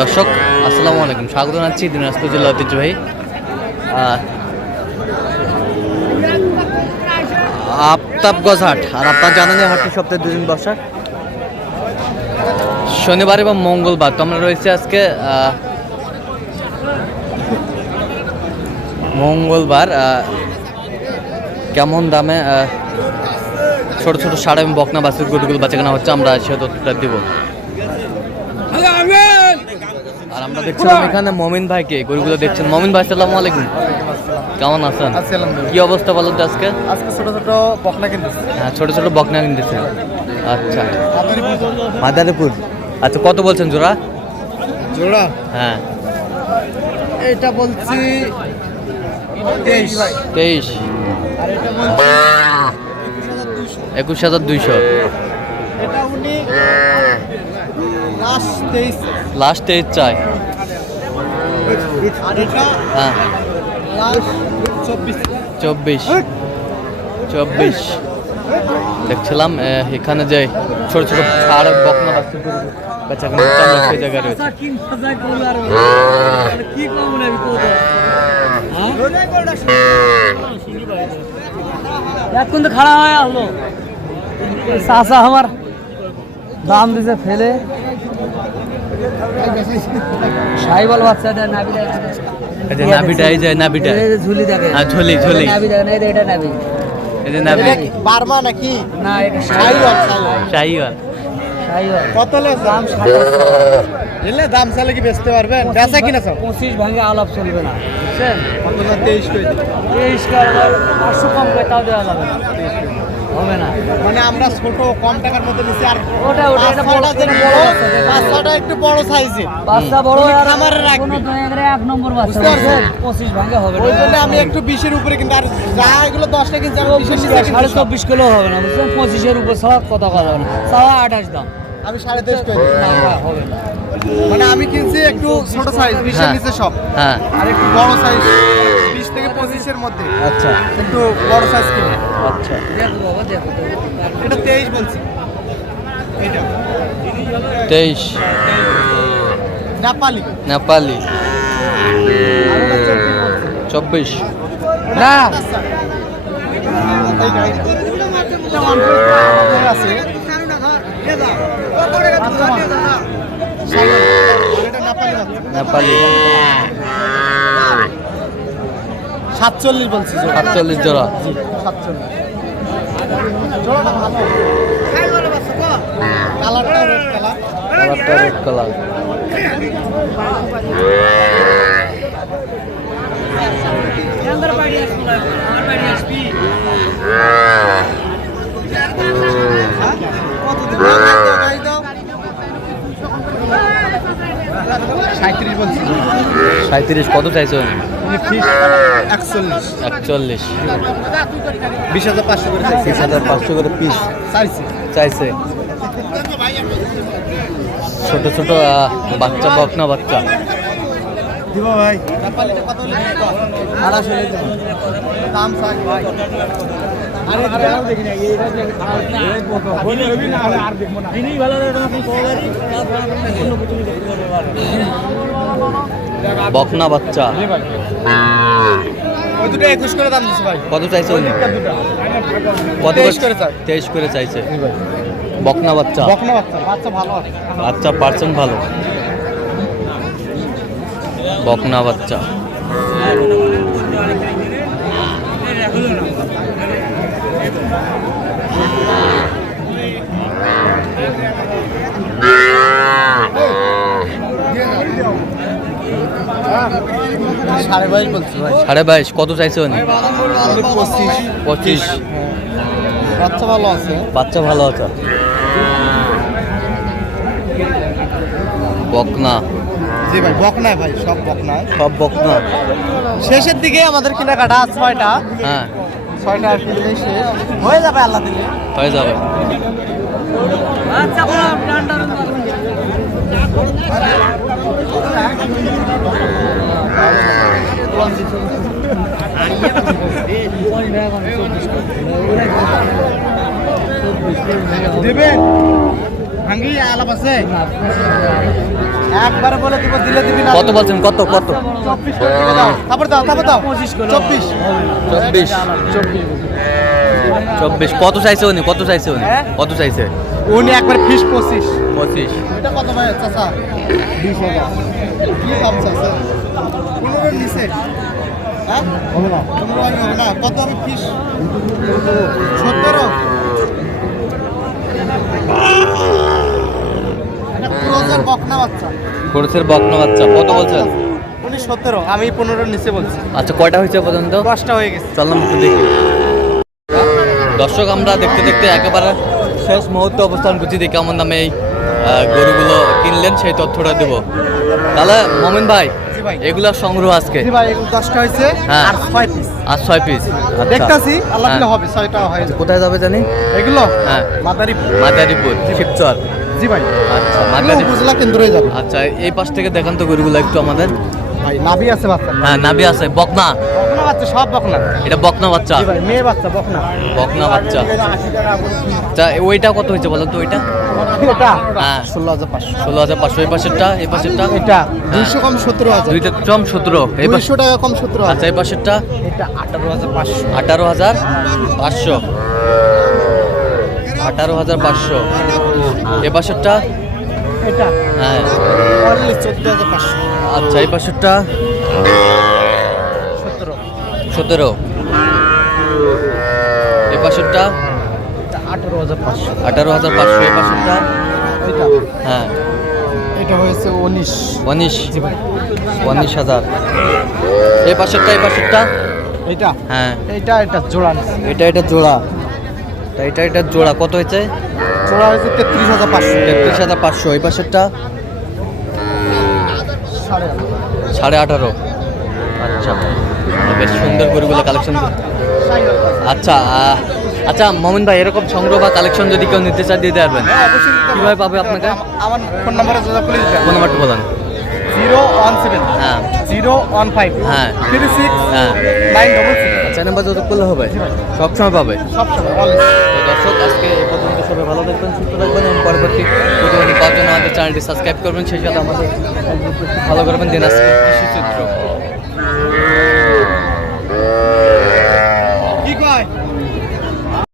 দর্শক আসসালামু আলাইকুম। স্বাগত জানাচ্ছি দিনাজপুর জেলা ঐতিহ্যবাহী আহ, আফতাবগঞ্জ হাট। আর আপনার জানেন হাটটি সপ্তাহে দুদিন বসা। শনিবার এবং মঙ্গলবার তো আমরা রয়েছে আজকে মঙ্গলবার কেমন দামে ছোট ছোট সার এবং বকনা বাসের গরুগুলো বাচ্চা কেনা হচ্ছে আমরা সে তথ্যটা দিব। আর আমরা দেখছিলাম এখানে মমিন ভাইকে গরুগুলো দেখছেন। মমিন ভাই সালামু আলাইকুম। কেমন আছেন? কি অবস্থা বলো তো আজকে? আজকে ছোট ছোট বকনা কিনতেছি। হ্যাঁ ছোট ছোট বকনা কিনতেছেন। আচ্ছা। মাদারীপুর। আচ্ছা কত বলছেন জোড়া? জোড়া? হ্যাঁ। এটা বলছি তেইশ। একুশ হাজার দুইশো। এটা উনি লাস্ট তেইশ চাই। হ্যাঁ। চব্বিশ। চব্বিশ। চব্বিশ। দেখছিলাম এখানে যে ছোট ছোট সার বকনা বাচ্চা গরু বাচ্চা কিনা হচ্ছে, সেই জায়গায় রয়েছে এখন তো খারাপ হয়ে আসলো। চাষা আমার দাম দিছে ফেলে। সাইবল বাচ্চা দেয় নাবি দেয় এই যে নাভিটা এই যে নাভিটা এই যে ঝুলি দেখে হ্যাঁ, ঝুলি, ঝুলি। নাবি দেখে না এই যে এটা নাবি। এই যে নাভি বার্মা নাকি? না এটা। শাহিওয়াল সাইবল কত দাম এলে দাম চালে কি বেচতে পারবেন? বেচা কিনা সব? পঁচিশ ভাঙে আলাপ চলবে না। বুঝছেন? কত না তেইশ তেইশ কারবার কম করে তাও দেওয়া যাবে না। হবে না। মানে আমরা ছোট কম টাকার মধ্যে নিচ্ছি আর ওটা ওটা এটা বড় পাঁচশোটা একটু বড় সাইজে বাচ্চা বড় আর খামারে রাখবি। এক নম্বর বাচ্চা। বুঝতে পারছেন? বুঝছেন? পঁচিশ ভাঙে হবে না। ওই জন্য আমি একটু বিশের উপরে কিন্তু আর যা এগুলো দশটা কিনছি আমি বিশের নিচে কিনছি সাড়ে সব। চব্বিশ কিলো হবে না বুঝছেন পঁচিশের উপর সব কথা কথা হবে না। চাওয়া আঠাশ দাম। আমি সাড়ে তেইশ করে না, হবে না। মানে আমি কিনছি একটু ছোট সাইজ বিশের হ্যাঁ। নিচে সব। হ্যাঁ। আর একটু বড় সাইজ বিশ থেকে পঁচিশের মধ্যে। আচ্ছা। একটু বড় সাইজ কিনে। আচ্ছা। দেখো বাবা দেখো দেখো। এটা তেইশ বলছি। এটা তেইশ। নেপালি। নেপালি। চব্বিশ। না। এইটা, এইটা। এটা one point five আছে। বাচ্চা মাছ। আর এটা নেপালি বাচ্চা। নেপালি সাতচল্লিশ বলছি সাতচল্লিশ জোড়া। সাতচল্লিশ। জোড়াটা ভালো কালারটা রেড কালার কালারটা রেড কালার সাঁত্রিশ বলছি সাঁত্রিশ কত চাইছো? একচল্লিশ। একচল্লিশ। বিশ হাজার পাঁচশো করে বিশ হাজার পাঁচশো করে পিস চাইছি। চাইছে। ছোট ছোট বাচ্চা বকনা বাচ্চা? দিব ভাই। বকনা বাচ্চা। ওই দুটো একুশ করে দাম দিচ্ছে ভাই। কত চাইছো? কত করে তেইশ করে চাইছে। বকনা বাচ্চা। বকনা বাচ্চা বাচ্চা ভালো বাচ্চা পার্সেন্ট ভালো। বকনা বাচ্চা। সাড়ে বাইশ কত চাইছে উনি? পঁচিশ। পঁচিশ। বাচ্চা ভালো আছে। বাচ্চা ভালো আছে। বকনা। জি ভাই বকনায় ভাই সব বকনায়। সব বকনা। শেষের দিকে আমাদের কেনাকাটা ছয়টা। হ্যাঁ। ছয়টা শেষ। হয়ে যাবে আল্লাহ দিলে। হয়ে যাবে। আচ্ছা দেবেন? ভাঙ্গি আলাপ আছে? একবারে বলে দিব দিলে দিবি না। কত বলছেন কত কত? চব্বিশ দাও। তারপর দাও তারপর চব্বিশ। চব্বিশ। চব্বিশ। কত চাইছে উনি? কত চাইছে উনি? হ্যাঁ? কত চাইছে? উনি একবার ফিস পঁচিশ। পঁচিশ। এটা কত ভাই? চাচা বিশ হাজার। কি দাম চাচা পনেরোর নিচে হ্যাঁ? পনেরো হবে না। কত ফিস? সতেরো? বাচ্চা। খরচের বকনা বাচ্চা। কত বলছেন? উনি সতেরো আমি পনেরোর নিচে বলছি। আচ্ছা কয়টা হয়েছে পর্যন্ত? দশটা হয়ে গেছে। চললাম একটু দেখি। দর্শক আমরা দেখতে দেখতে একেবারে শেষ মুহূর্তে অবস্থান করছি যে কেমন দামে এই গরুগুলো কিনলেন সেই তথ্যটা দেব। তাহলে মমিন ভাই এগুলা সংগ্রহ আজকে? হ্যাঁ। আর ছয় পিস পিস দেখতাছি আল্লাহ হবে ছয়টা হয়ে। যাবে কোথায় যাবে জানি? এগুলো? হ্যাঁ। মাদারি মাদারীপুর শিবচর। জি ভাই। আচ্ছা মাদারীপুর। উপজেলা কেন্দ্রে যাবে। আচ্ছা এই পাশ থেকে দেখান তো গরুগুলো একটু আমাদের। ভাই নাভি আছে বাচ্চা। হ্যাঁ নাবি আছে বকনা। বকনা বাচ্চা সব বকনা। এটা বকনা বাচ্চা। ভাই মেয়ে বাচ্চা বকনা। বকনা বাচ্চা। আচ্ছা ওইটা কত হয়েছে বলো তো ওইটা? এটা? হ্যাঁ। ষোলো হাজার পাঁচশো। ষোলো হাজার পাঁচশো এই পাশেরটা এই পাশেরটা? এটা? দুইশো কম সতেরো হাজার। দুইটা চম সতেরো এই দুইশো টাকা কম সতেরো আচ্ছা হাজার এই পাশেরটা? এটা আঠারো হাজার পাঁচশো। আঠারো হাজার পাঁচশো। আঠারো হাজার পাঁচশো। এ পাশেরটা? এটা? হ্যাঁ। চোদ্দ হাজার পাঁচশো। আচ্ছা এই পাশেরটা সতেরো। সতেরো। এ পাশেরটা? আঠারো হাজার পাঁচশো। আঠারো হাজার পাঁচশো এই পাশেরটা? হ্যাঁ। এটা হয়েছে উনিশ। উনিশ। উনিশ হাজার। এই পাশেরটা এই পাশেরটা? এটা। হ্যাঁ। এটা এটা জোড়া এটা এটা জোড়া। এটা এটা জোড়া। কত হয়েছে? জোড়া হয়েছে তেত্রিশ হাজার পাঁচশো। তেত্রিশ হাজার পাঁচশো। এই পাশেরটা? সাড়ে। আঠারো। আচ্ছা বেশ সুন্দর গরুগুলো কালেকশন আচ্ছা আচ্ছা মমিন ভাই এরকম সংগ্রহ বা কালেকশন যদি কেউ নিতে চায় দিতে পারবেন। হ্যাঁ। কীভাবে পাবে আপনাকে? আমার ফোন নাম্বারে ফোন নাম্বারটা বলেন। Zero one seven. হ্যাঁ। Zero one five. হ্যাঁ। থ্রি সিক্স হ্যাঁ। Nine double six. আচ্ছা নাম্বার যত করলে হবে? সবসময় পাবে? সব সময় অলওয়েজ তো দর্শক আজকে এই পর্যন্ত সবাই ভালো থাকবেন সুস্থ থাকবেন এবং পরবর্তী পাওয়ার জন্য আমাদের চ্যানেলটি সাবস্ক্রাইব করবেন সেই সাথে আমাদের ভালো করবেন। দিনাজপুর কৃষি চিত্র।